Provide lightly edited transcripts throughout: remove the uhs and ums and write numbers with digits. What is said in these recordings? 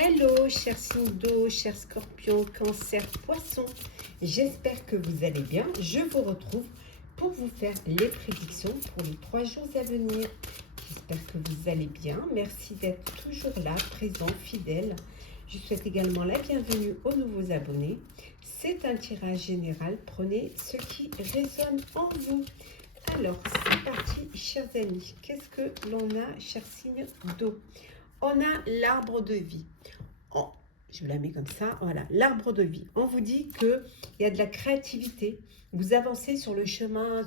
Hello, chers signes d'eau, chers scorpions, cancer, poissons. J'espère que vous allez bien. Je vous retrouve pour vous faire les prédictions pour les 3 jours à venir. J'espère que vous allez bien. Merci d'être toujours là, présent, fidèle. Je souhaite également la bienvenue aux nouveaux abonnés. C'est un tirage général. Prenez ce qui résonne en vous. Alors, c'est parti, chers amis. Qu'est-ce que l'on a, chers signes d'eau? On a l'arbre de vie. Oh, je vous la mets comme ça. Voilà, l'arbre de vie. On vous dit qu'il y a de la créativité. Vous avancez sur le chemin,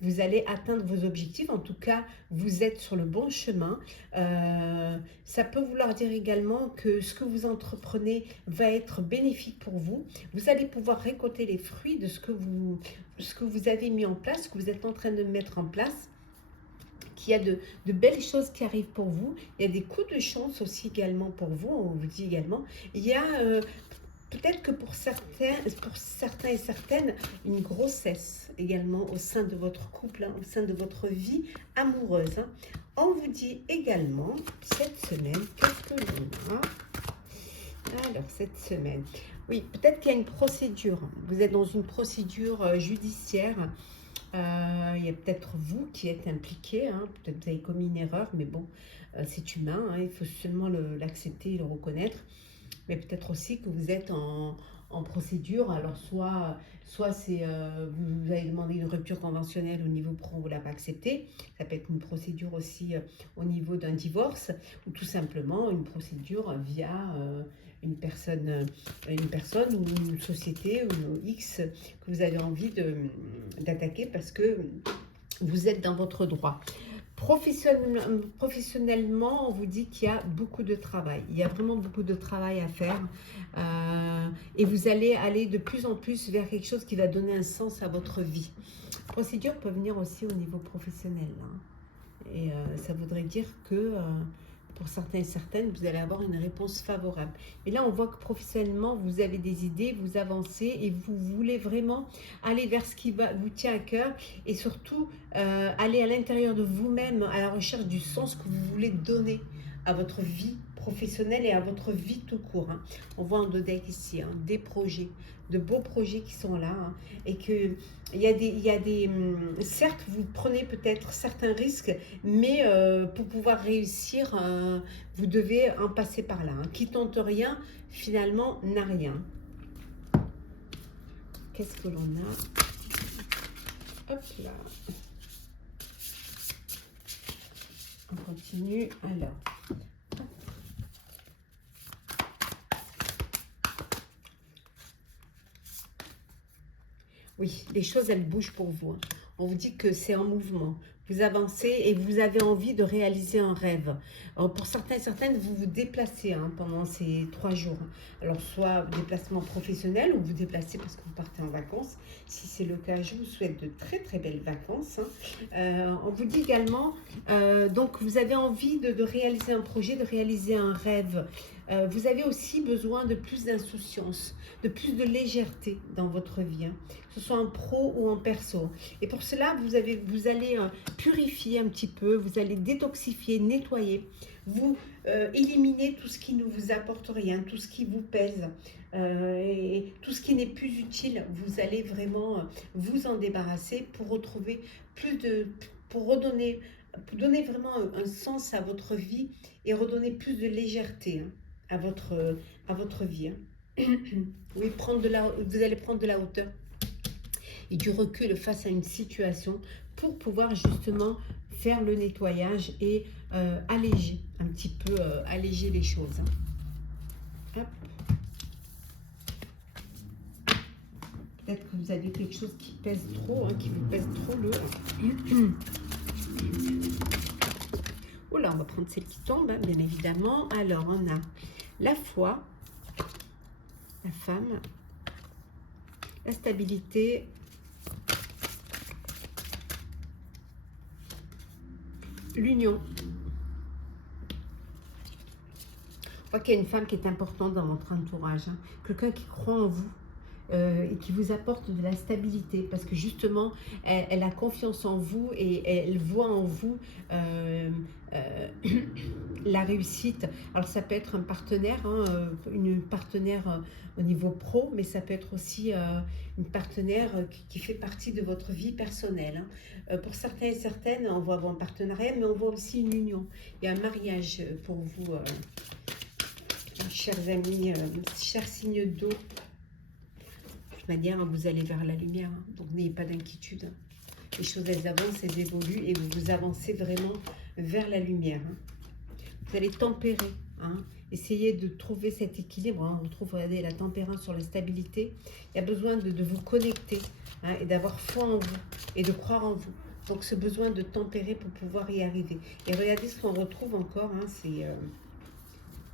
vous allez atteindre vos objectifs. En tout cas, vous êtes sur le bon chemin. Ça peut vouloir dire également que ce que vous entreprenez va être bénéfique pour vous. Vous allez pouvoir récolter les fruits de ce que vous avez mis en place, ce que vous êtes en train de mettre en place. Qu'il y a de belles choses qui arrivent pour vous. Il y a des coups de chance aussi également pour vous. On vous dit également. Il y a peut-être que pour certains et certaines, une grossesse également au sein de votre couple, hein, au sein de votre vie amoureuse. Hein. On vous dit également cette semaine, qu'est-ce que l'on a? Alors, cette semaine, oui, peut-être qu'il y a une procédure. Vous êtes dans une procédure judiciaire. Il y a peut-être vous qui êtes impliqué, hein. Peut-être que vous avez commis une erreur, mais bon, c'est humain, hein. Il faut seulement l'accepter et le reconnaître. Mais peut-être aussi que vous êtes en procédure. Alors, soit c'est vous avez demandé une rupture conventionnelle au niveau pro, vous ne l'avez pas accepté. Ça peut être une procédure aussi au niveau d'un divorce, ou tout simplement une procédure via une personne ou une société ou une X que vous avez envie d'attaquer parce que vous êtes dans votre droit. Professionnellement, on vous dit qu'il y a beaucoup de travail. Il y a vraiment beaucoup de travail à faire. Et vous allez aller de plus en plus vers quelque chose qui va donner un sens à votre vie. Procédure peut venir aussi au niveau professionnel. Hein. Et ça voudrait dire que pour certains et certaines, vous allez avoir une réponse favorable. Et là, on voit que professionnellement, vous avez des idées, vous avancez et vous voulez vraiment aller vers ce qui vous tient à cœur et surtout aller à l'intérieur de vous-même à la recherche du sens que vous voulez donner à votre vie professionnelle et à votre vie tout court. Hein. On voit en deux decks ici des projets, de beaux projets qui sont là hein, et que il y a des certes vous prenez peut-être certains risques, mais pour pouvoir réussir, vous devez en passer par là. Hein. Qui tente rien, finalement, n'a rien. Qu'est-ce que l'on a? Hop là. On continue. Alors. Oui, les choses, elles bougent pour vous. Hein. On vous dit que c'est en mouvement. Vous avancez et vous avez envie de réaliser un rêve. Alors pour certains et certaines, vous vous déplacez hein, pendant ces 3 jours. Alors soit déplacement professionnel ou vous déplacez parce que vous partez en vacances. Si c'est le cas, je vous souhaite de très très belles vacances. Hein. On vous dit également, donc vous avez envie de réaliser un projet, de réaliser un rêve. Vous avez aussi besoin de plus d'insouciance, de plus de légèreté dans votre vie, hein, que ce soit en pro ou en perso. Et pour cela, vous allez purifier un petit peu, vous allez détoxifier, nettoyer, vous éliminer tout ce qui ne vous apporte rien, tout ce qui vous pèse et tout ce qui n'est plus utile. Vous allez vraiment vous en débarrasser pour retrouver donner vraiment un sens à votre vie et redonner plus de légèreté hein, à votre vie. Hein. Oui, vous allez prendre de la hauteur et du recul face à une situation pour pouvoir justement faire le nettoyage et alléger un petit peu, alléger les choses. Hein. Peut-être que vous avez quelque chose qui pèse trop, hein, qui vous pèse trop lourd. Oh là, on va prendre celle qui tombe, hein, bien évidemment. Alors, on a la foi, la femme, la stabilité, l'union. Je vois qu'il y a une femme qui est importante dans votre entourage. Hein. Quelqu'un qui croit en vous. et qui vous apporte de la stabilité parce que justement, elle a confiance en vous et elle voit en vous euh, la réussite. Alors ça peut être un partenaire, hein, une partenaire au niveau pro, mais ça peut être aussi une partenaire qui fait partie de votre vie personnelle. Hein. Pour certains et certaines, on va avoir un partenariat, mais on voit aussi une union. Il y a un mariage pour vous, chers amis, chers signes d'eau. De toute manière, vous allez vers la lumière, hein, donc n'ayez pas d'inquiétude. Hein. Les choses, elles avancent, elles évoluent et vous avancez vraiment vers la lumière. Hein. Vous allez tempérer, hein. Essayez de trouver cet équilibre. Hein. On retrouve, regardez, la tempérance sur la stabilité. Il y a besoin de vous connecter, hein, et d'avoir foi en vous et de croire en vous. Donc, ce besoin de tempérer pour pouvoir y arriver. Et regardez ce qu'on retrouve encore, hein, c'est...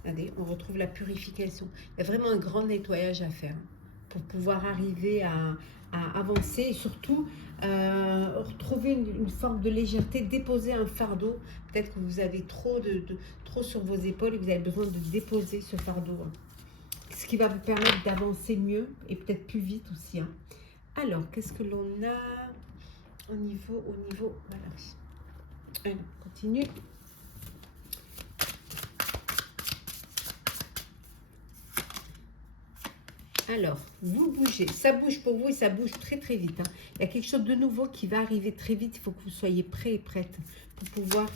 regardez, on retrouve la purification. Il y a vraiment un grand nettoyage à faire, hein, pour pouvoir arriver à avancer et surtout retrouver une forme de légèreté, déposer un fardeau. Peut-être que vous avez trop sur vos épaules et vous avez besoin de déposer ce fardeau. Hein. Ce qui va vous permettre d'avancer mieux et peut-être plus vite aussi. Hein. Alors, qu'est-ce que l'on a au niveau, voilà. Alors, on continue. Alors, vous bougez, ça bouge pour vous et ça bouge très très vite. Hein. Il y a quelque chose de nouveau qui va arriver très vite, il faut que vous soyez prêts et prêtes pour pouvoir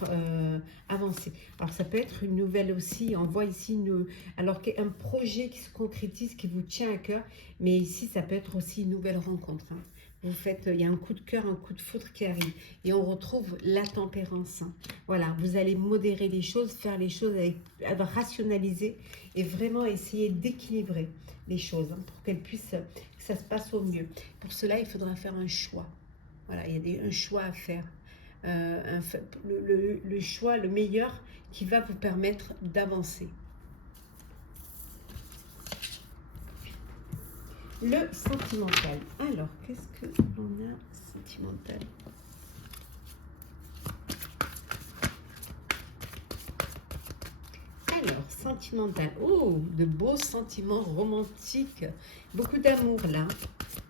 avancer. Alors, ça peut être une nouvelle aussi, on voit ici alors un projet qui se concrétise, qui vous tient à cœur, mais ici, ça peut être aussi une nouvelle rencontre. Hein. Vous faites, il y a un coup de cœur, un coup de foudre qui arrive et on retrouve la tempérance. Hein. Voilà, vous allez modérer les choses, faire les choses avec rationaliser et vraiment essayer d'équilibrer les choses, hein, pour qu'elles puissent, que ça se passe au mieux. Pour cela, il faudra faire un choix. Voilà, il y a un choix à faire. Le choix, le meilleur, qui va vous permettre d'avancer. Le sentimental. Alors, qu'est-ce que l'on a sentimental? Alors, sentimental. Oh, de beaux sentiments romantiques. Beaucoup d'amour là.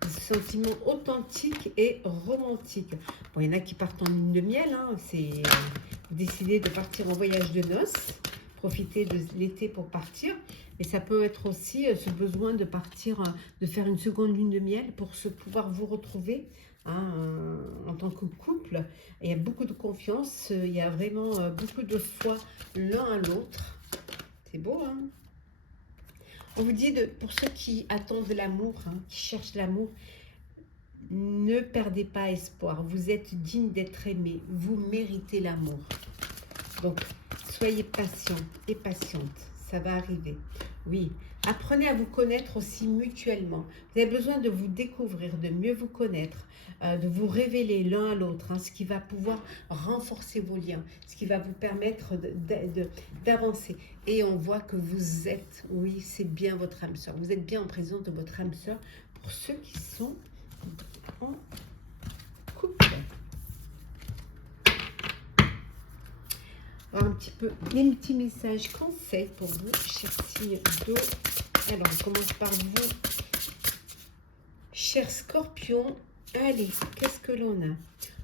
Des sentiments authentiques et romantiques. Bon, il y en a qui partent en lune de miel. Hein. Vous décidez de partir en voyage de noces. Profiter de l'été pour partir. Mais ça peut être aussi ce besoin de partir, de faire une seconde lune de miel pour pouvoir vous retrouver. Hein, en tant que couple. Il y a beaucoup de confiance. Il y a vraiment beaucoup de foi l'un à l'autre. C'est beau, hein? On vous dit, pour ceux qui attendent l'amour, hein, qui cherchent l'amour, ne perdez pas espoir. Vous êtes digne d'être aimé. Vous méritez l'amour. Donc, soyez patient et patiente. Ça va arriver. Oui. Apprenez à vous connaître aussi mutuellement. Vous avez besoin de vous découvrir, de mieux vous connaître, de vous révéler l'un à l'autre, hein, ce qui va pouvoir renforcer vos liens, ce qui va vous permettre d'avancer. Et on voit que vous êtes, oui, c'est bien votre âme sœur. Vous êtes bien en présence de votre âme sœur pour ceux qui sont en couple. Un petit peu des petits messages conseils pour vous, chers signes d'eau. Alors, on commence par vous, chers scorpions. Allez, qu'est-ce que l'on a?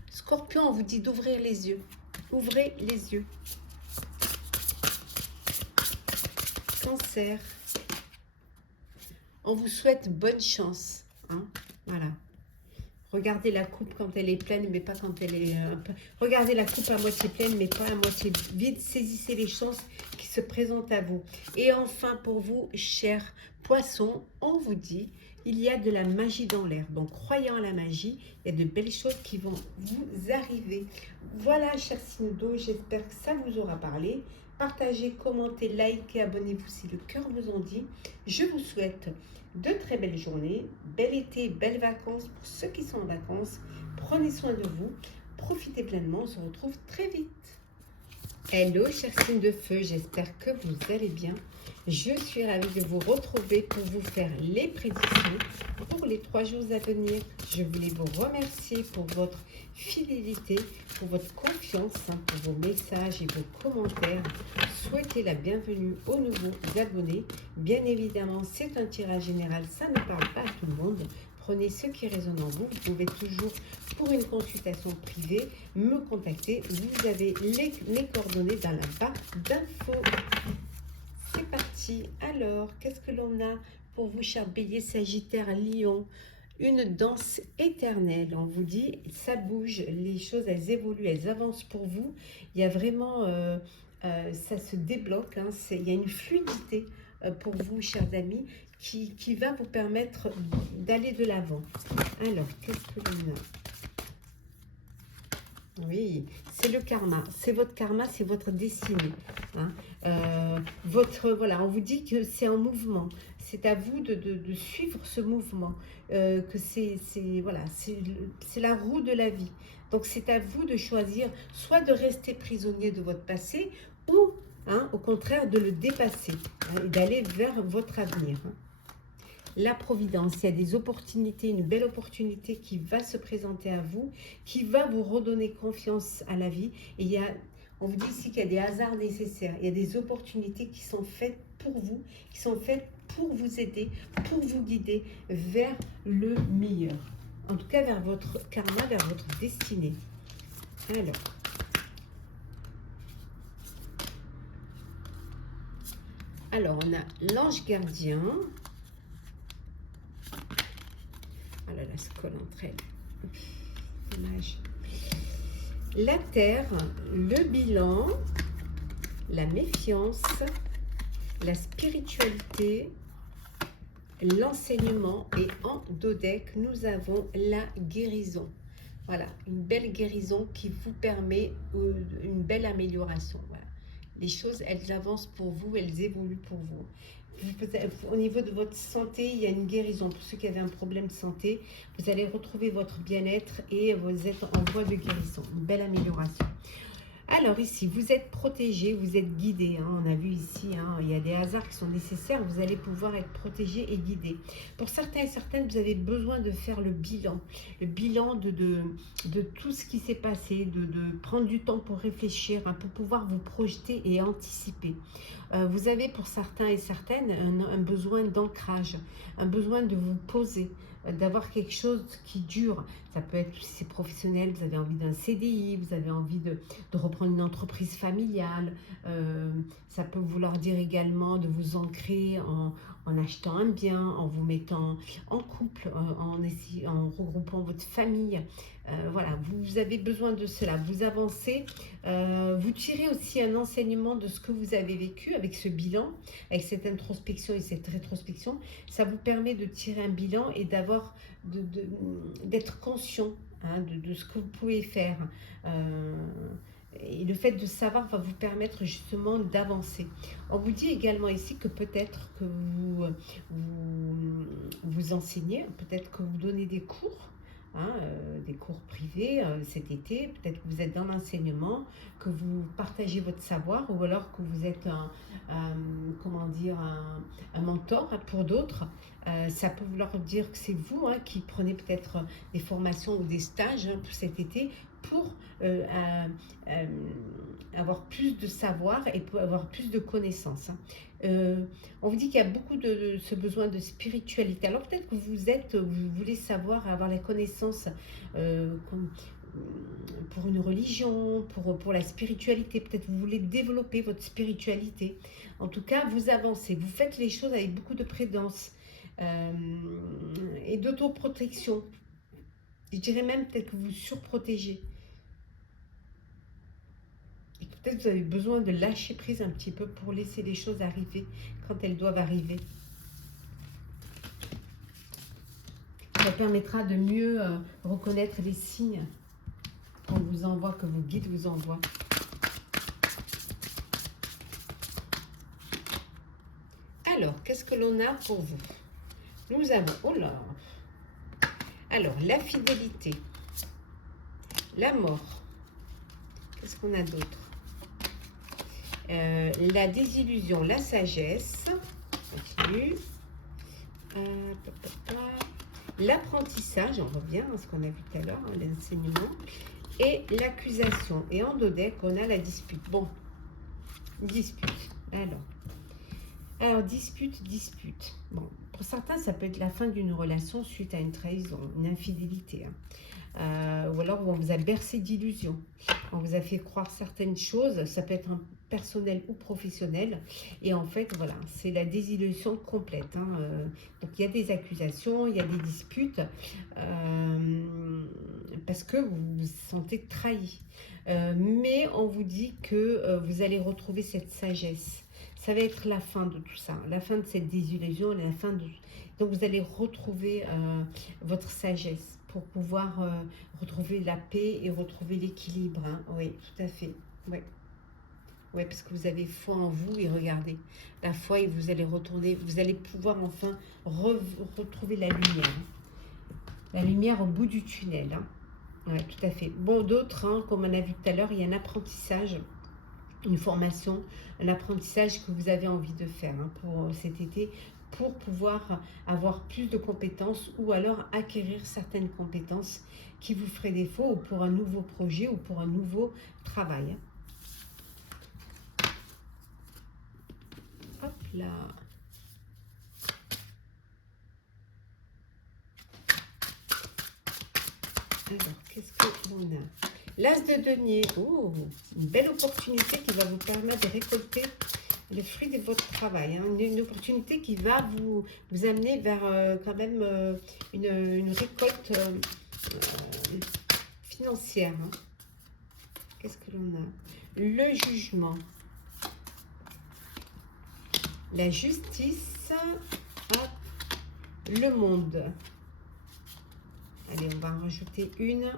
Scorpion, on vous dit d'ouvrir les yeux. Ouvrez les yeux. Cancer. On vous souhaite bonne chance. Hein, voilà. Regardez la coupe quand elle est pleine, mais pas quand elle est... Regardez la coupe à moitié pleine, mais pas à moitié vide. Saisissez les chances qui se présentent à vous. Et enfin, pour vous, chers poissons, on vous dit, il y a de la magie dans l'air. Donc, croyant à la magie, il y a de belles choses qui vont vous arriver. Voilà, chers signes d'eau, j'espère que ça vous aura parlé. Partagez, commentez, likez, abonnez-vous si le cœur vous en dit. Je vous souhaite de très belles journées, bel été, belles vacances pour ceux qui sont en vacances. Prenez soin de vous, profitez pleinement, on se retrouve très vite. Hello, chers signes de feu, j'espère que vous allez bien. Je suis ravie de vous retrouver pour vous faire les prédictions pour les 3 jours à venir. Je voulais vous remercier pour votre fidélité, pour votre confiance, pour vos messages et vos commentaires. Souhaitez la bienvenue aux nouveaux abonnés Bien évidemment, c'est un tirage général, ça ne parle pas à tout le monde. Prenez ce qui résonne en vous. Vous pouvez toujours, pour une consultation privée, me contacter. Vous avez mes coordonnées dans la barre d'infos. C'est parti. Alors, qu'est-ce que l'on a pour vous, chers béliers, sagittaire, lion? Une danse éternelle. On vous dit, ça bouge, les choses, elles évoluent, elles avancent pour vous. Il y a vraiment, ça se débloque. Hein, il y a une fluidité pour vous, chers amis, qui va vous permettre d'aller de l'avant. Alors, qu'est-ce que l'on a? Oui, c'est le karma, c'est votre karma, c'est votre destinée. Hein. Voilà, on vous dit que c'est en mouvement. C'est à vous de suivre ce mouvement. Que voilà, c'est la roue de la vie. Donc c'est à vous de choisir soit de rester prisonnier de votre passé ou, hein, au contraire, de le dépasser, hein, et d'aller vers votre avenir. Hein. La providence, il y a des opportunités, une belle opportunité qui va se présenter à vous, qui va vous redonner confiance à la vie. Et on vous dit ici qu'il y a des hasards nécessaires, il y a des opportunités qui sont faites pour vous, qui sont faites pour vous aider, pour vous guider vers le meilleur. En tout cas, vers votre karma, vers votre destinée. Alors, on a l'ange gardien. Oh là là, se colle entre elles. Dommage. La terre, le bilan, la méfiance, la spiritualité, l'enseignement, et en dos deck, nous avons la guérison. Voilà, une belle guérison qui vous permet une belle amélioration. Voilà. Les choses, elles avancent pour vous, elles évoluent pour vous. Au niveau de votre santé, il y a une guérison. Pour ceux qui avaient un problème de santé, vous allez retrouver votre bien-être et vous êtes en voie de guérison. Une belle amélioration. Alors ici, vous êtes protégé, vous êtes guidé. Hein, on a vu ici, hein, il y a des hasards qui sont nécessaires. Vous allez pouvoir être protégé et guidé. Pour certains et certaines, vous avez besoin de faire le bilan. Le bilan de tout ce qui s'est passé, de prendre du temps pour réfléchir, hein, pour pouvoir vous projeter et anticiper. Vous avez pour certains et certaines un besoin d'ancrage, un besoin de vous poser, d'avoir quelque chose qui dure. Ça peut être, si c'est professionnel, vous avez envie d'un CDI, vous avez envie de reprendre une entreprise familiale. Ça peut vouloir dire également de vous ancrer en achetant un bien, en vous mettant en couple, en regroupant votre famille. Voilà, vous avez besoin de cela. Vous avancez, vous tirez aussi un enseignement de ce que vous avez vécu avec ce bilan, avec cette introspection et cette rétrospection. Ça vous permet de tirer un bilan et d'être conscient, hein, de ce que vous pouvez faire. Et le fait de savoir va vous permettre justement d'avancer. On vous dit également ici que peut-être que vous enseignez, peut-être que vous donnez des cours, hein, des cours privés cet été. Peut-être que vous êtes dans l'enseignement, que vous partagez votre savoir, ou alors que vous êtes un mentor pour d'autres. Ça peut vouloir dire que c'est vous, hein, qui prenez peut-être des formations ou des stages, hein, pour cet été, pour avoir plus de savoir et pour avoir plus de connaissances. Hein. On vous dit qu'il y a beaucoup de ce besoin de spiritualité. Alors peut-être que vous voulez savoir, avoir les connaissances pour une religion, pour la spiritualité. Peut-être vous voulez développer votre spiritualité. En tout cas, vous avancez. Vous faites les choses avec beaucoup de prudence et d'autoprotection. Je dirais même peut-être que vous surprotégez. Et que peut-être vous avez besoin de lâcher prise un petit peu pour laisser les choses arriver quand elles doivent arriver. Ça permettra de mieux reconnaître les signes qu'on vous envoie, que vos guides vous envoient. Alors, qu'est-ce que l'on a pour vous? Nous avons, oh là, alors, la fidélité, la mort, qu'est-ce qu'on a d'autre? La désillusion, la sagesse, continue. L'apprentissage, on revient à ce qu'on a vu tout à l'heure, hein, l'enseignement, et l'accusation. Et en dos deck, on a la dispute. Bon, dispute. Alors, dispute. Bon, pour certains, ça peut être la fin d'une relation suite à une trahison, une infidélité, hein. Ou alors où on vous a bercé d'illusions, on vous a fait croire certaines choses, ça peut être personnel ou professionnel, et en fait, voilà, c'est la désillusion complète, hein. Donc, il y a des accusations, il y a des disputes, parce que vous vous sentez trahi. Mais on vous dit que vous allez retrouver cette sagesse. Ça va être la fin de tout ça, la fin de cette désillusion, la fin de... Donc vous allez retrouver votre sagesse pour pouvoir retrouver la paix et retrouver l'équilibre, hein. Oui, tout à fait. Oui. Oui, parce que vous avez foi en vous et regardez, la foi et vous allez retourner, vous allez pouvoir enfin retrouver la lumière. La lumière au bout du tunnel, hein. Oui, tout à fait. Bon, d'autres, hein, comme on a vu tout à l'heure, il y a un apprentissage, une formation, un apprentissage que vous avez envie de faire, hein, pour cet été, pour pouvoir avoir plus de compétences ou alors acquérir certaines compétences qui vous feraient défaut ou pour un nouveau projet ou pour un nouveau travail, hein. Hop là. Alors, qu'est-ce que l'on a? L'As de denier. Oh, une belle opportunité qui va vous permettre de récolter le fruit de votre travail, hein. Une opportunité qui va vous amener vers quand même une récolte financière, hein. Qu'est-ce que l'on a? Le jugement. La justice. Hop, le monde. Allez, on va en rajouter une.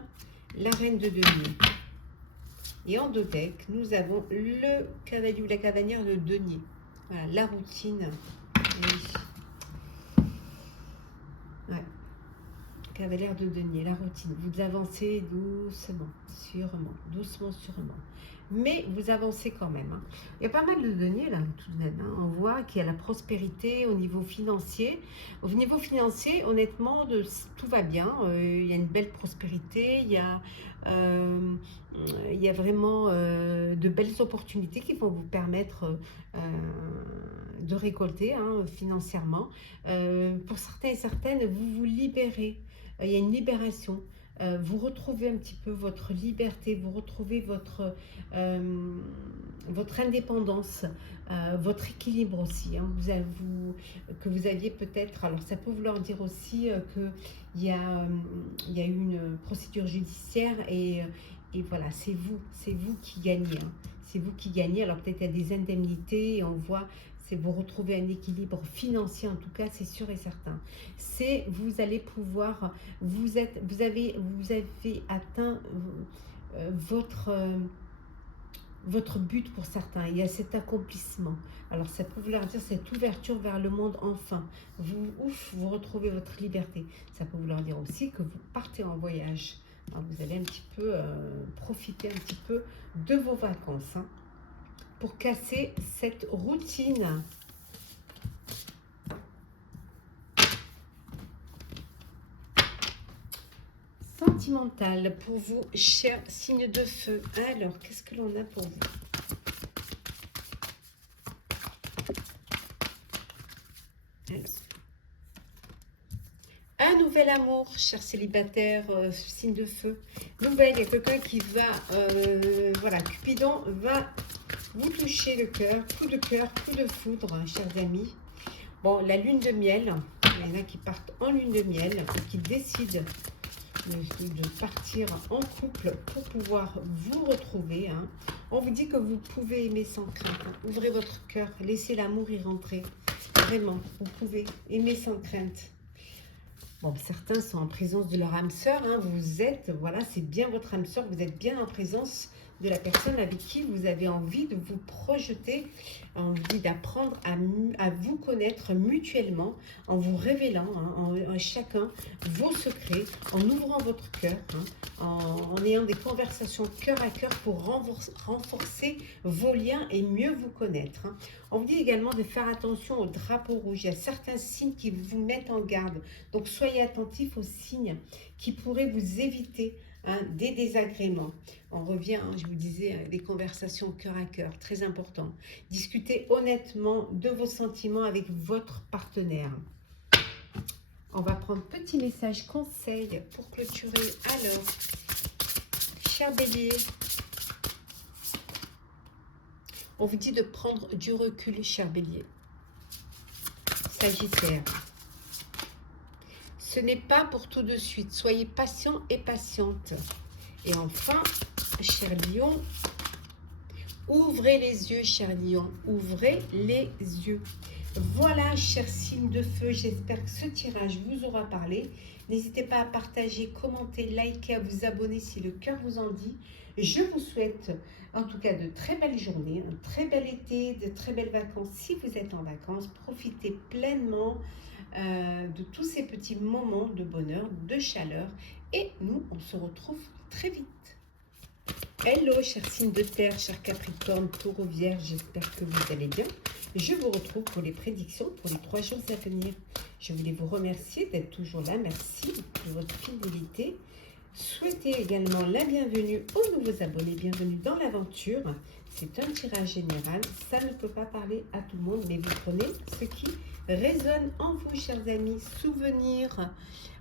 La reine de denier. Et en deux decks, nous avons le cavalier ou la cavalière de denier. Voilà, la routine. Oui. Ouais. Cavalière de denier, la routine. Vous avancez doucement, sûrement, doucement, sûrement. Mais vous avancez quand même, hein. Il y a pas mal de deniers là, tout de même, hein. On voit qu'il y a la prospérité au niveau financier. Au niveau financier, honnêtement, tout va bien. Il y a une belle prospérité. Il y a vraiment de belles opportunités qui vont vous permettre de récolter, hein, financièrement. Pour certains et certaines, vous vous libérez. Il y a une libération. Vous retrouvez un petit peu votre liberté, vous retrouvez votre indépendance, votre équilibre aussi, hein. Que vous aviez peut-être, alors ça peut vouloir dire aussi qu'il y a eu une procédure judiciaire et voilà, c'est vous qui gagnez, hein. C'est vous qui gagnez, alors peut-être il y a des indemnités et on voit, c'est vous retrouver un équilibre financier, en tout cas, c'est sûr et certain. C'est vous allez pouvoir, vous avez atteint votre but pour certains. Il y a cet accomplissement. Alors ça peut vouloir dire cette ouverture vers le monde enfin. Vous retrouvez votre liberté. Ça peut vouloir dire aussi que vous partez en voyage. Alors, vous allez un petit peu profiter un petit peu de vos vacances, hein, pour casser cette routine. Sentimental pour vous, chers signes de feu. Alors, qu'est-ce que l'on a pour vous? Alors, un nouvel amour, chers célibataires, signes de feu. Nouvelle, il y a quelqu'un qui va, voilà, Cupidon va vous toucher le cœur, coup de foudre, hein, chers amis. Bon, la lune de miel, il y en a qui partent en lune de miel, qui décident de partir en couple pour pouvoir vous retrouver, hein. On vous dit que vous pouvez aimer sans crainte, hein. Ouvrez votre cœur, laissez l'amour y rentrer. Vraiment, vous pouvez aimer sans crainte. Bon, certains sont en présence de leur âme sœur, hein. Vous êtes, voilà, c'est bien votre âme sœur, vous êtes bien en présence de la personne avec qui vous avez envie de vous projeter, envie d'apprendre à vous connaître mutuellement, en vous révélant, hein, en chacun vos secrets, en ouvrant votre cœur, hein, en ayant des conversations cœur à cœur pour renforcer vos liens et mieux vous connaître, hein. On vous dit également de faire attention aux drapeaux rouges. Il y a certains signes qui vous mettent en garde. Donc, soyez attentifs aux signes qui pourraient vous éviter hein, des désagréments. On revient, hein, je vous disais, des conversations cœur à cœur, très important. Discutez honnêtement de vos sentiments avec votre partenaire. On va prendre petit message conseil pour clôturer. Alors, cher Bélier, on vous dit de prendre du recul, cher Bélier. Sagittaire, ce n'est pas pour tout de suite. Soyez patient et patiente. Et enfin, cher Lion, ouvrez les yeux, cher Lion. Ouvrez les yeux. Voilà, chers signes de feu, j'espère que ce tirage vous aura parlé. N'hésitez pas à partager, commenter, liker, à vous abonner si le cœur vous en dit. Je vous souhaite en tout cas de très belles journées, un très bel été, de très belles vacances. Si vous êtes en vacances, profitez pleinement de tous ces petits moments de bonheur, de chaleur. Et nous, on se retrouve très vite. Hello, chers signes de terre, chers Capricorne, Taureau, Vierge, j'espère que vous allez bien. Je vous retrouve pour les prédictions pour les 3 jours à venir. Je voulais vous remercier d'être toujours là. Merci de votre fidélité. Souhaitez également la bienvenue aux nouveaux abonnés. Bienvenue dans l'aventure. C'est un tirage général. Ça ne peut pas parler à tout le monde, mais vous prenez ce qui résonne en vous, chers amis. Souvenirs.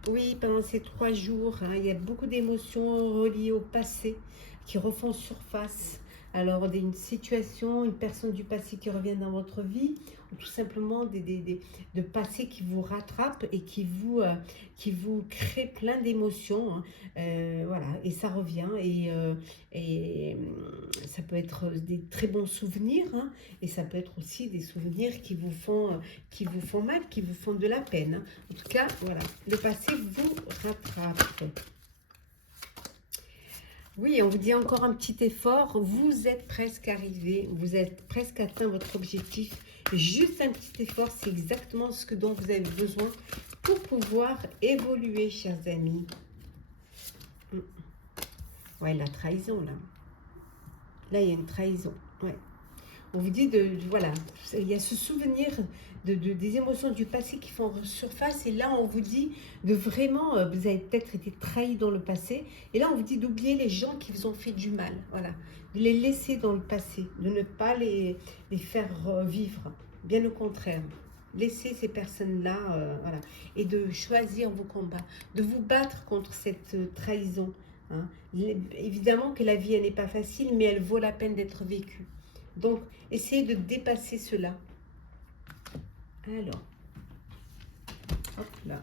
Oui, pendant ces 3 jours, hein, il y a beaucoup d'émotions reliées au passé qui refont surface. Alors, une situation, une personne du passé qui revient dans votre vie, ou tout simplement de passé qui vous rattrape et qui vous crée plein d'émotions. Hein. Voilà, et ça revient. Et ça peut être des très bons souvenirs, hein, et ça peut être aussi des souvenirs qui vous font mal, qui vous font de la peine. Hein. En tout cas, voilà, le passé vous rattrape. Oui, on vous dit encore un petit effort. Vous êtes presque arrivé, vous êtes presque atteint votre objectif. Juste un petit effort, c'est exactement ce dont vous avez besoin pour pouvoir évoluer, chers amis. Ouais, la trahison, là. Là, il y a une trahison. Ouais. On vous dit voilà, il y a ce souvenir des émotions du passé qui font surface. Et là, on vous dit de vraiment, vous avez peut-être été trahi dans le passé. Et là, on vous dit d'oublier les gens qui vous ont fait du mal. Voilà, de les laisser dans le passé, de ne pas les faire revivre. Bien au contraire. Laissez ces personnes-là, voilà, et de choisir vos combats, de vous battre contre cette trahison. Hein. Évidemment que la vie, elle n'est pas facile, mais elle vaut la peine d'être vécue. Donc, essayez de dépasser cela. Alors, hop là.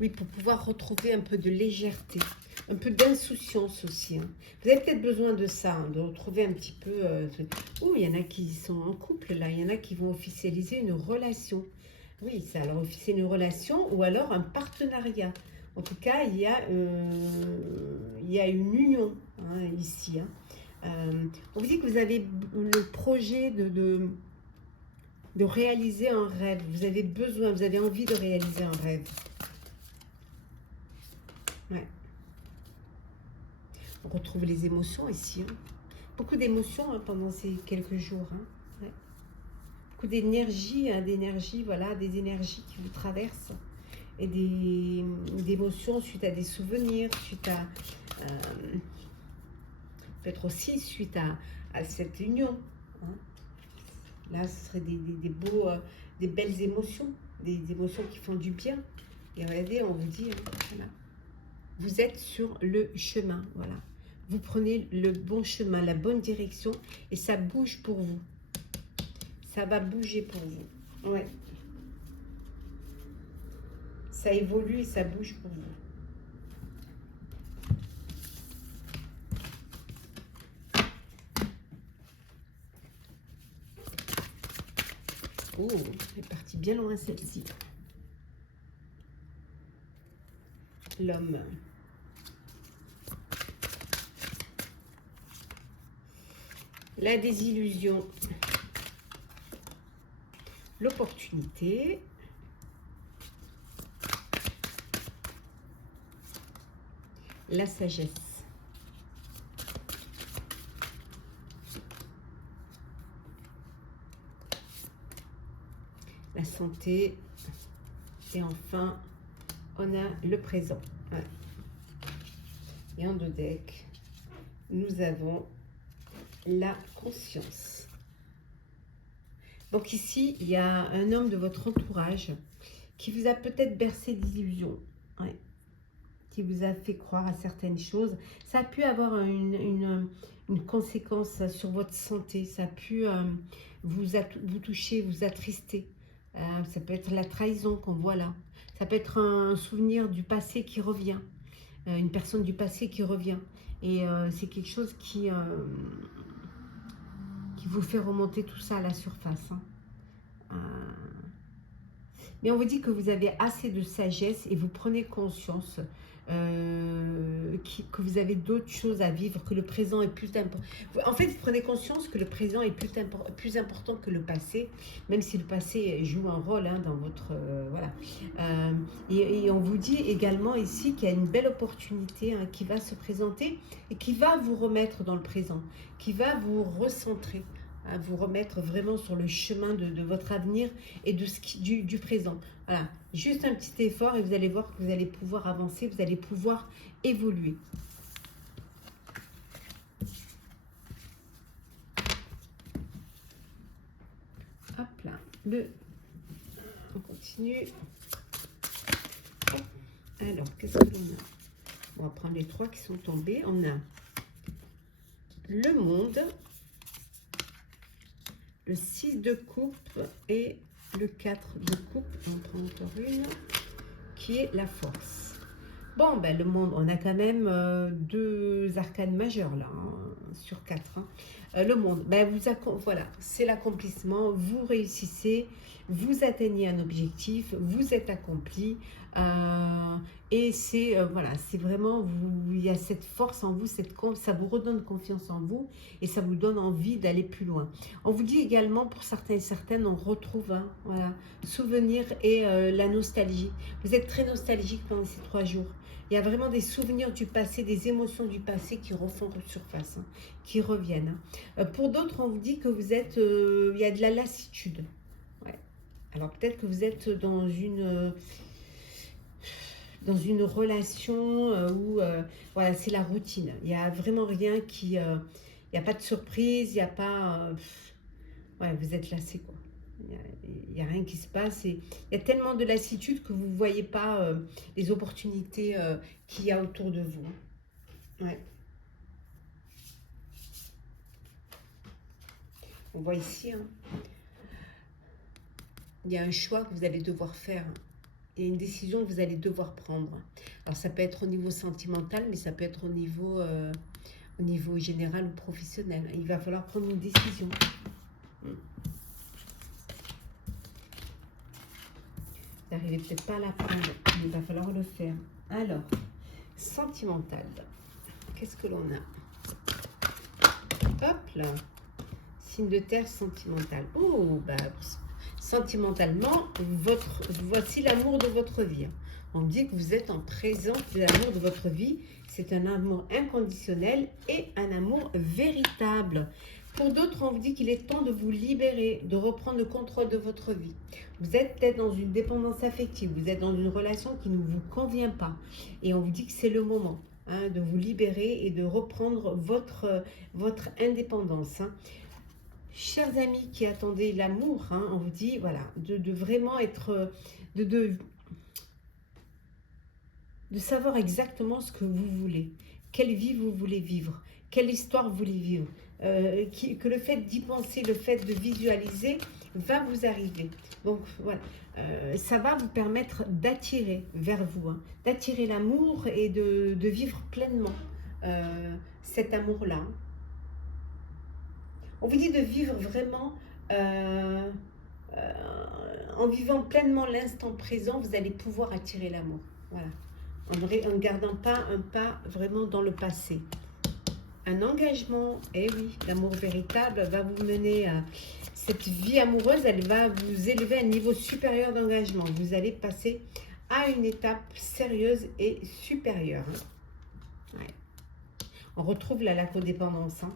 Oui, pour pouvoir retrouver un peu de légèreté, un peu d'insouciance aussi. Hein. Vous avez peut-être besoin de ça, hein, de retrouver un petit peu... il y en a qui sont en couple, là. Il y en a qui vont officialiser une relation. Oui, ça, alors officialiser une relation ou alors un partenariat. En tout cas, il y a une union, hein, ici. Hein. On vous dit que vous avez le projet de réaliser un rêve. Vous avez besoin, vous avez envie de réaliser un rêve. Ouais. On retrouve les émotions ici. Hein. Beaucoup d'émotions, hein, pendant ces quelques jours. Hein. Ouais. Beaucoup d'énergie, hein, voilà, des énergies qui vous traversent. Et d'émotions suite à des souvenirs, suite à... peut-être aussi suite à cette union. Hein. Là, ce serait des belles émotions, des émotions qui font du bien. Et regardez, on vous dit, hein, voilà. Vous êtes sur le chemin, voilà. Vous prenez le bon chemin, la bonne direction, et ça bouge pour vous. Ça va bouger pour vous. Ouais. Ça évolue et ça bouge pour vous. Oh, elle est partie bien loin celle-ci. L'homme. La désillusion. L'opportunité. La sagesse. santé. Et enfin, on a le présent. Ouais. Et en dos deck, nous avons la conscience. Donc ici, il y a un homme de votre entourage qui vous a peut-être bercé d'illusions, ouais, qui vous a fait croire à certaines choses. Ça a pu avoir une conséquence sur votre santé, ça a pu vous toucher, vous attrister. Ça peut être la trahison qu'on voit là. Ça peut être un souvenir du passé qui revient, une personne du passé qui revient. Et c'est quelque chose qui vous fait remonter tout ça à la surface. Hein. Mais on vous dit que vous avez assez de sagesse et vous prenez conscience que vous avez d'autres choses à vivre, que le présent est plus important. En fait, vous prenez conscience que le présent est plus important que le passé, même si le passé joue un rôle hein, dans votre... voilà. Et on vous dit également ici qu'il y a une belle opportunité hein, qui va se présenter et qui va vous remettre dans le présent, qui va vous recentrer, à vous remettre vraiment sur le chemin de votre avenir et du présent. Voilà, juste un petit effort et vous allez voir que vous allez pouvoir avancer, vous allez pouvoir évoluer. Hop là, on continue. Alors, qu'est-ce que l'on a? On va prendre les 3 qui sont tombés. On a le monde, le 6 de coupe et le 4 de coupe. On prend encore une qui est la force. Bon, ben le monde, on a quand même 2 arcanes majeures là, hein, sur 4. Hein. Le monde, ben voilà, c'est l'accomplissement, vous réussissez, vous atteignez un objectif, vous êtes accompli. Et c'est voilà, c'est vraiment, il y a cette force en vous, ça vous redonne confiance en vous et ça vous donne envie d'aller plus loin. On vous dit également, pour certains et certaines, on retrouve hein, voilà, souvenir et la nostalgie. Vous êtes très nostalgique pendant ces 3 jours. Il y a vraiment des souvenirs du passé, des émotions du passé qui refont surface, hein, qui reviennent. Hein. Pour d'autres, on vous dit que vous êtes, il y a de la lassitude. Ouais. Alors peut-être que vous êtes dans une relation où voilà, c'est la routine. Il n'y a vraiment rien qui... il n'y a pas de surprise, il n'y a pas... ouais, vous êtes lassé, quoi. Il n'y a rien qui se passe. Et il y a tellement de lassitude que vous ne voyez pas les opportunités qu'il y a autour de vous. Ouais. On voit ici, hein, il y a un choix que vous allez devoir faire. Il y a une décision que vous allez devoir prendre. Alors, ça peut être au niveau sentimental, mais ça peut être au niveau général ou professionnel. Il va falloir prendre une décision. Vous n'arrivez peut-être pas à la prendre, mais il va falloir le faire. Alors, sentimental. Qu'est-ce que l'on a? Hop là. Signe de terre sentimental. Oh, bah, sentimentalement, voici l'amour de votre vie. On me dit que vous êtes en présence de l'amour de votre vie. C'est un amour inconditionnel et un amour véritable. Pour d'autres, on vous dit qu'il est temps de vous libérer, de reprendre le contrôle de votre vie. Vous êtes peut-être dans une dépendance affective, vous êtes dans une relation qui ne vous convient pas. Et on vous dit que c'est le moment hein, de vous libérer et de reprendre votre indépendance. Hein. Chers amis qui attendez l'amour, hein, on vous dit voilà, de vraiment être, de savoir exactement ce que vous voulez, quelle vie vous voulez vivre, quelle histoire vous voulez vivre, que le fait d'y penser, le fait de visualiser va vous arriver. Donc voilà, ça va vous permettre d'attirer vers vous, hein, d'attirer l'amour et de vivre pleinement cet amour-là. On vous dit de vivre vraiment, en vivant pleinement l'instant présent, vous allez pouvoir attirer l'amour. Voilà. En ne gardant pas un pas vraiment dans le passé. Un engagement, eh oui, l'amour véritable va vous mener à... Cette vie amoureuse, elle va vous élever à un niveau supérieur d'engagement. Vous allez passer à une étape sérieuse et supérieure. Hein. Ouais. On retrouve là la codépendance. Hein.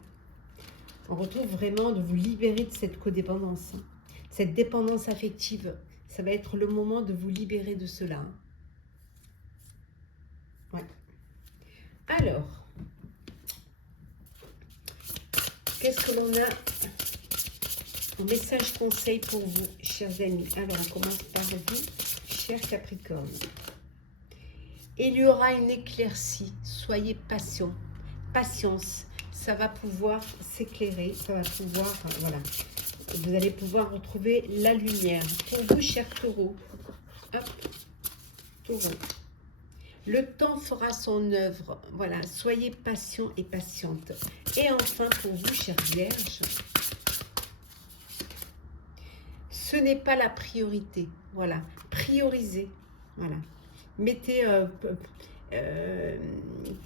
On retrouve vraiment de vous libérer de cette codépendance. Hein. Cette dépendance affective. ça va être le moment de vous libérer de cela. Hein. Ouais. Alors, qu'est-ce que l'on a en message conseil pour vous, chers amis? Alors, on commence par vous, chers Capricorne. Il y aura une éclaircie. Soyez patient. Patience. Ça va pouvoir s'éclairer. Ça va pouvoir, voilà. Vous allez pouvoir retrouver la lumière. Pour vous, chers taureaux. Hop. Taureau. Le temps fera son œuvre. Voilà. Soyez patient et patiente. Et enfin, pour vous, chers vierges. Ce n'est pas la priorité. Voilà. Priorisez. Voilà. Mettez,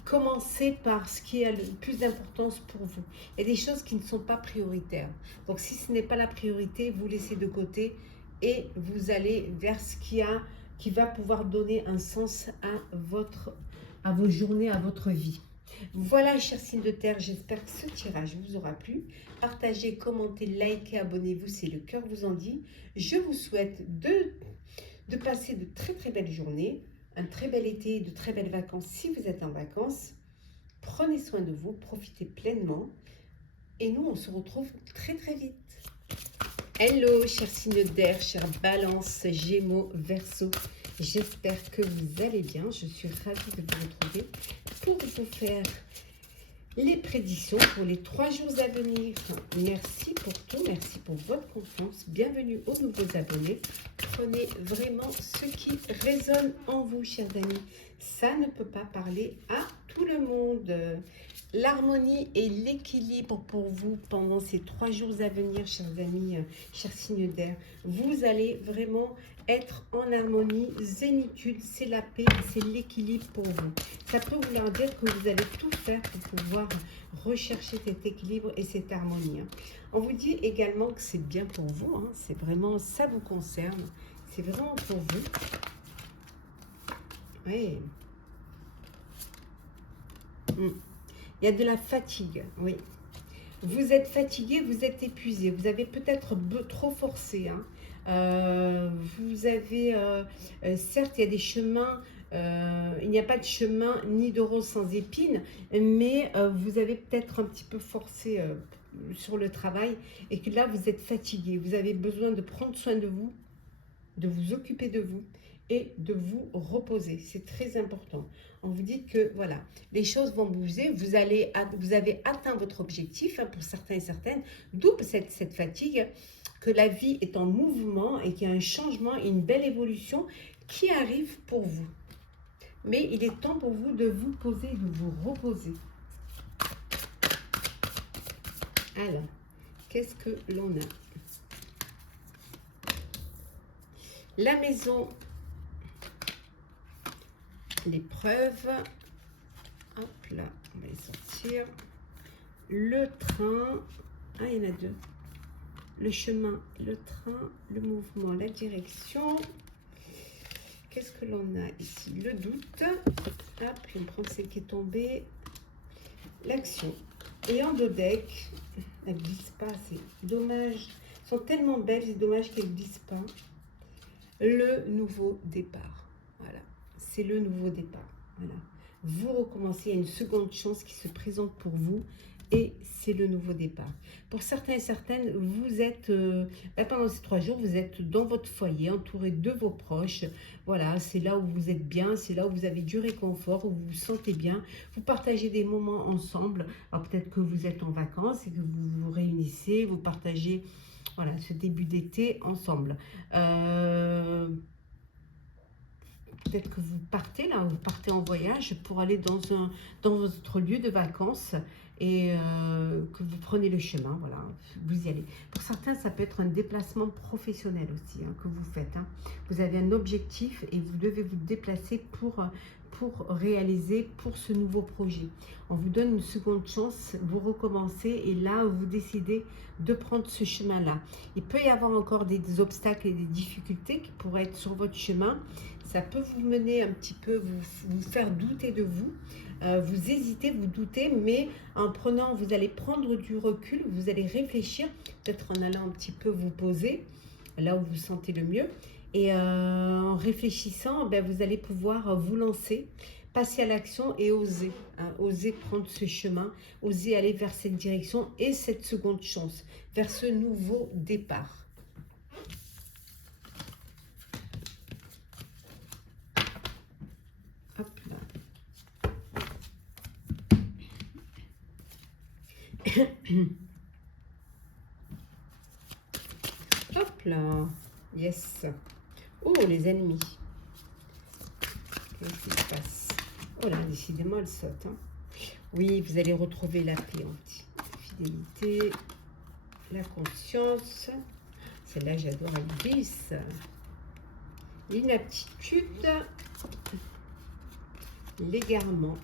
commencez par ce qui a le plus d'importance pour vous. Il y a des choses qui ne sont pas prioritaires. Donc, si ce n'est pas la priorité, vous laissez de côté et vous allez vers ce qui va pouvoir donner un sens à vos journées, à votre vie. Voilà, chers signes de terre, j'espère que ce tirage vous aura plu. Partagez, commentez, likez, abonnez-vous si le cœur vous en dit. Je vous souhaite de passer de très très belles journées, un très bel été, de très belles vacances si vous êtes en vacances. Prenez soin de vous, profitez pleinement. Et nous, on se retrouve très très vite. Hello, chers signes d'air, chers balances, gémeaux, verseaux. J'espère que vous allez bien. Je suis ravie de vous retrouver pour vous faire les prédictions pour les 3 jours à venir. Merci pour tout, merci pour votre confiance. Bienvenue aux nouveaux abonnés. Prenez vraiment ce qui résonne en vous, chers amis. Ça ne peut pas parler à tout le monde. L'harmonie et l'équilibre pour vous pendant ces 3 jours à venir, chers amis, chers signes d'air. Vous allez vraiment être en harmonie, zénitude, c'est la paix, c'est l'équilibre pour vous. Ça peut vouloir dire que vous allez tout faire pour pouvoir rechercher cet équilibre et cette harmonie. On vous dit également que c'est bien pour vous, hein. C'est vraiment, ça vous concerne, c'est vraiment pour vous. Oui. Il y a de la fatigue, oui. Vous êtes fatigué, vous êtes épuisé, vous avez peut-être trop forcé, hein. Vous avez, certes, il y a des chemins, il n'y a pas de chemin ni de rose sans épines, mais vous avez peut-être un petit peu forcé sur le travail et que là, vous êtes fatigué. Vous avez besoin de prendre soin de vous occuper de vous et de vous reposer. C'est très important. On vous dit que voilà, les choses vont bouger, vous avez atteint votre objectif, hein, pour certains et certaines, d'où cette fatigue, que la vie est en mouvement et qu'il y a un changement et une belle évolution qui arrive pour vous. Mais il est temps pour vous de vous poser, de vous reposer. Alors, qu'est-ce que l'on a? La maison, l'épreuve, hop là, on va les sortir. Le train, ah, il y en a 2. Le chemin, le train, le mouvement, la direction. Qu'est-ce que l'on a ici? Le doute. Hop, on prend celle qui est tombée. L'action. Et en dos deck, elles ne glissent pas, c'est dommage. Elles sont tellement belles, c'est dommage qu'elles ne glissent pas. Le nouveau départ. Voilà, c'est le nouveau départ. Voilà. Vous recommencez, il y a une seconde chance qui se présente pour vous. Et c'est le nouveau départ. Pour certains et certaines, vous êtes, pendant ces 3 jours, vous êtes dans votre foyer, entouré de vos proches. Voilà, c'est là où vous êtes bien, c'est là où vous avez du réconfort, où vous vous sentez bien. Vous partagez des moments ensemble. Alors peut-être que vous êtes en vacances et que vous vous réunissez, vous partagez, voilà, ce début d'été ensemble. Peut-être que vous partez là, vous partez en voyage pour aller dans votre lieu de vacances et que vous prenez le chemin, voilà, vous y allez. Pour certains, ça peut être un déplacement professionnel aussi, hein, que vous faites. Hein. Vous avez un objectif et vous devez vous déplacer pour réaliser pour ce nouveau projet. On vous donne une seconde chance, vous recommencez et là, vous décidez de prendre ce chemin-là. Il peut y avoir encore des obstacles et des difficultés qui pourraient être sur votre chemin. Ça peut vous mener un petit peu, vous faire douter de vous. Vous hésitez, vous doutez, mais en prenant, vous allez prendre du recul, vous allez réfléchir, peut-être en allant un petit peu vous poser, là où vous sentez le mieux. Et en réfléchissant, ben, vous allez pouvoir vous lancer, passer à l'action et oser. Hein, oser prendre ce chemin, oser aller vers cette direction et cette seconde chance, vers ce nouveau départ. Hop là. Hop là. Yes. Oh, les ennemis. Qu'est-ce qui se passe? Oh là, décidément, elle saute. Hein. Oui, vous allez retrouver la paix anti. Fidélité, la conscience. Celle-là, j'adore, elle glisse. L'inaptitude, l'égarement.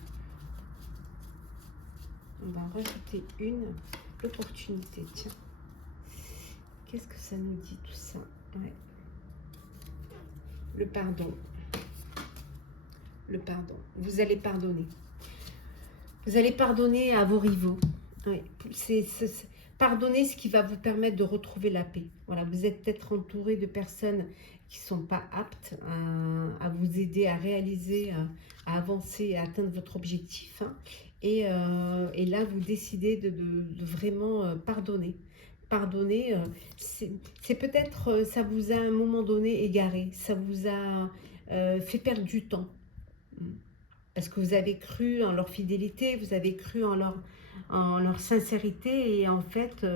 On va en rajouter une. L'opportunité, tiens. Qu'est-ce que ça nous dit tout ça? Ouais. Le pardon. Le pardon. Vous allez pardonner. Vous allez pardonner à vos rivaux. Ouais. Pardonner ce qui va vous permettre de retrouver la paix. Voilà, vous êtes peut-être entouré de personnes qui ne sont pas aptes à vous aider à réaliser, à avancer, à atteindre votre objectif. Hein. Et là, vous décidez de vraiment pardonner. Pardonner, c'est peut-être, ça vous a à un moment donné égaré, ça vous a fait perdre du temps. Parce que vous avez cru en leur fidélité, vous avez cru en leur sincérité et en fait,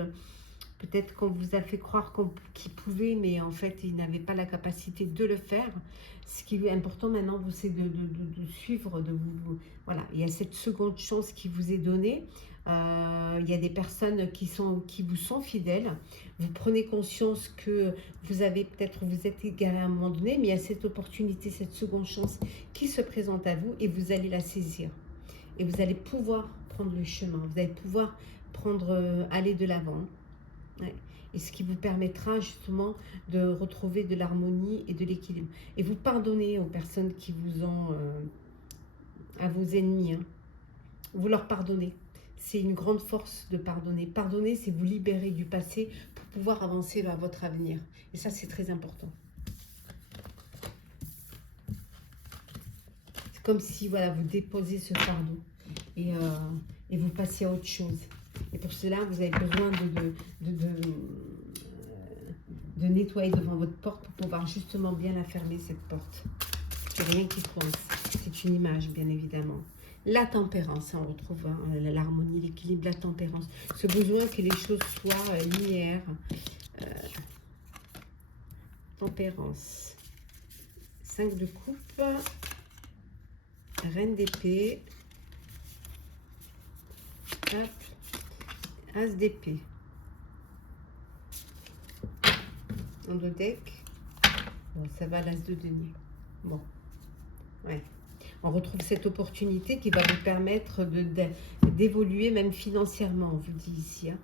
peut-être qu'on vous a fait croire qu'ils pouvaient, mais en fait, ils n'avaient pas la capacité de le faire. Ce qui est important maintenant, c'est de suivre, voilà, il y a cette seconde chance qui vous est donnée. Il y a des personnes qui vous sont fidèles. Vous prenez conscience que vous êtes égaré à un moment donné, mais il y a cette opportunité, cette seconde chance qui se présente à vous et vous allez la saisir. Et vous allez pouvoir prendre le chemin, vous allez pouvoir aller de l'avant. Ouais. Et ce qui vous permettra justement de retrouver de l'harmonie et de l'équilibre. Et vous pardonnez aux personnes qui vous ont, à vos ennemis. Hein. Vous leur pardonnez. C'est une grande force de pardonner. Pardonner, c'est vous libérer du passé pour pouvoir avancer vers votre avenir. Et ça, c'est très important. C'est comme si voilà, vous déposez ce fardeau et vous passez à autre chose. Et pour cela, vous avez besoin de nettoyer devant votre porte pour pouvoir justement bien la fermer, cette porte. Il n'y a rien qui coince. C'est une image, bien évidemment. La tempérance, on retrouve hein, l'harmonie, l'équilibre, la tempérance. Ce besoin que les choses soient linéaires. Tempérance. 5 de coupe. Reine d'épée. As d'épée. En deux deck. Bon, ça va, l'as de denier. Bon. Ouais. On retrouve cette opportunité qui va vous permettre d'évoluer même financièrement, on vous dit ici. Hein.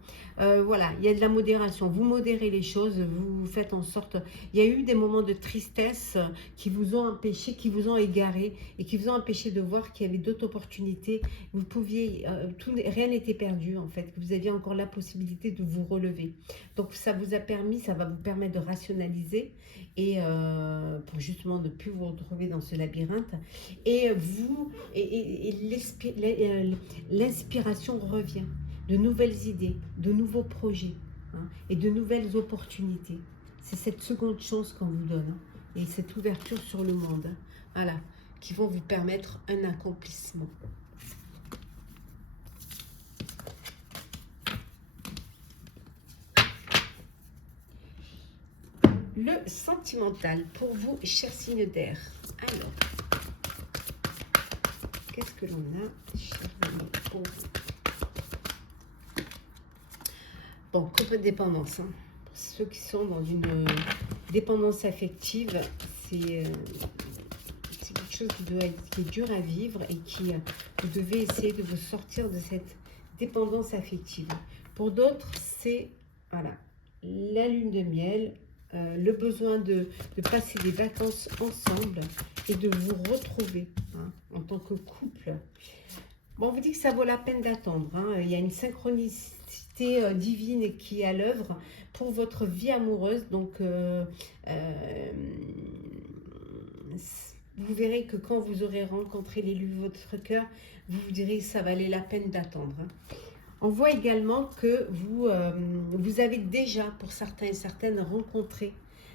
Voilà, il y a de la modération. Vous modérez les choses, vous faites en sorte... Il y a eu des moments de tristesse qui vous ont empêché, qui vous ont égaré et qui vous ont empêché de voir qu'il y avait d'autres opportunités. Vous pouviez... rien n'était perdu en fait. Vous aviez encore la possibilité de vous relever. Donc ça vous a permis, ça va vous permettre de rationaliser et pour justement ne plus vous retrouver dans ce labyrinthe. Et l'inspiration revient, de nouvelles idées, de nouveaux projets hein, et de nouvelles opportunités. C'est cette seconde chance qu'on vous donne hein, et cette ouverture sur le monde, hein, voilà, qui vont vous permettre un accomplissement. Le sentimental pour vous, chers signes d'air. Alors, qu'est-ce que l'on a, chers amis, pour vous? Bon, codépendance. Hein. Pour ceux qui sont dans une dépendance affective, c'est quelque chose qui est dur à vivre et vous devez essayer de vous sortir de cette dépendance affective. Pour d'autres, c'est voilà, la lune de miel, le besoin de passer des vacances ensemble et de vous retrouver hein, en tant que couple. Bon, on vous dit que ça vaut la peine d'attendre, hein. Il y a une synchronicité divine qui est à l'œuvre pour votre vie amoureuse. Donc, vous verrez que quand vous aurez rencontré l'élu de votre cœur, vous vous direz que ça valait la peine d'attendre, hein. On voit également que vous avez déjà, pour certains et certaines, rencontré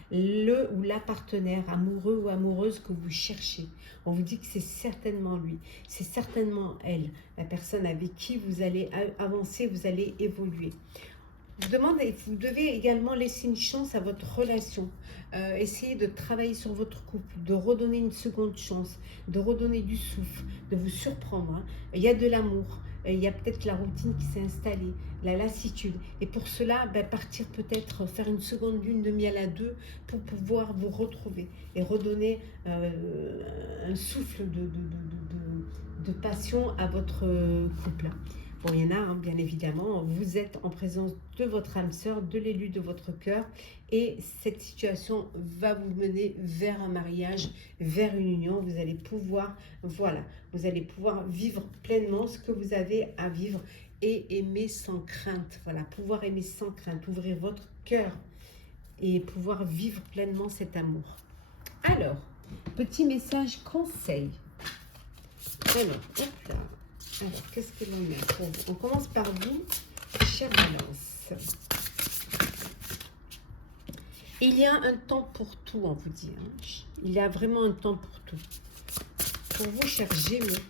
le ou la partenaire amoureux ou amoureuse que vous cherchez. On vous dit que c'est certainement lui, c'est certainement elle, la personne avec qui vous allez avancer, vous allez évoluer. Je demande, vous devez également laisser une chance à votre relation. Essayez de travailler sur votre couple, de redonner une seconde chance, de redonner du souffle, de vous surprendre, hein. Il y a de l'amour, il y a peut-être la routine qui s'est installée, la lassitude. Et pour cela, partir peut-être, faire une seconde lune de miel à deux pour pouvoir vous retrouver et redonner un souffle de passion à votre couple. Bon, il y en a, hein, bien évidemment. Vous êtes en présence de votre âme sœur, de l'élu de votre cœur. Et cette situation va vous mener vers un mariage, vers une union. Vous allez pouvoir, voilà, vous allez pouvoir vivre pleinement ce que vous avez à vivre et aimer sans crainte. Voilà, pouvoir aimer sans crainte, ouvrir votre cœur et pouvoir vivre pleinement cet amour. Alors, petit message conseil. Alors, hop là. Alors, qu'est-ce que l'on a pour vous? On commence par vous, chère Balance. Il y a un temps pour tout, on vous dit, hein. Il y a vraiment un temps pour tout. Pour vous, chers Gémeaux,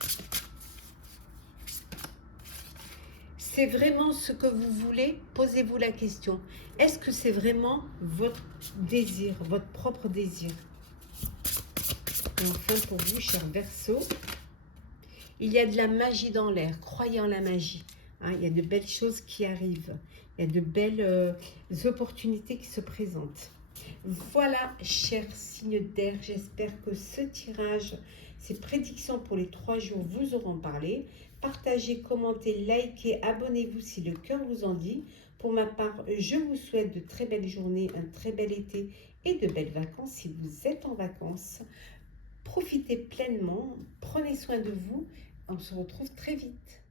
c'est vraiment ce que vous voulez? Posez-vous la question. Est-ce que c'est vraiment votre désir, votre propre désir? Et enfin, pour vous, chers Verseaux, il y a de la magie dans l'air. Croyez en la magie, hein. Il y a de belles choses qui arrivent. Il y a de belles opportunités qui se présentent. Voilà, chers signes d'air, j'espère que ce tirage, ces prédictions pour les 3 jours vous auront parlé. Partagez, commentez, likez, abonnez-vous si le cœur vous en dit. Pour ma part, je vous souhaite de très belles journées, un très bel été et de belles vacances si vous êtes en vacances. Profitez pleinement, prenez soin de vous. On se retrouve très vite.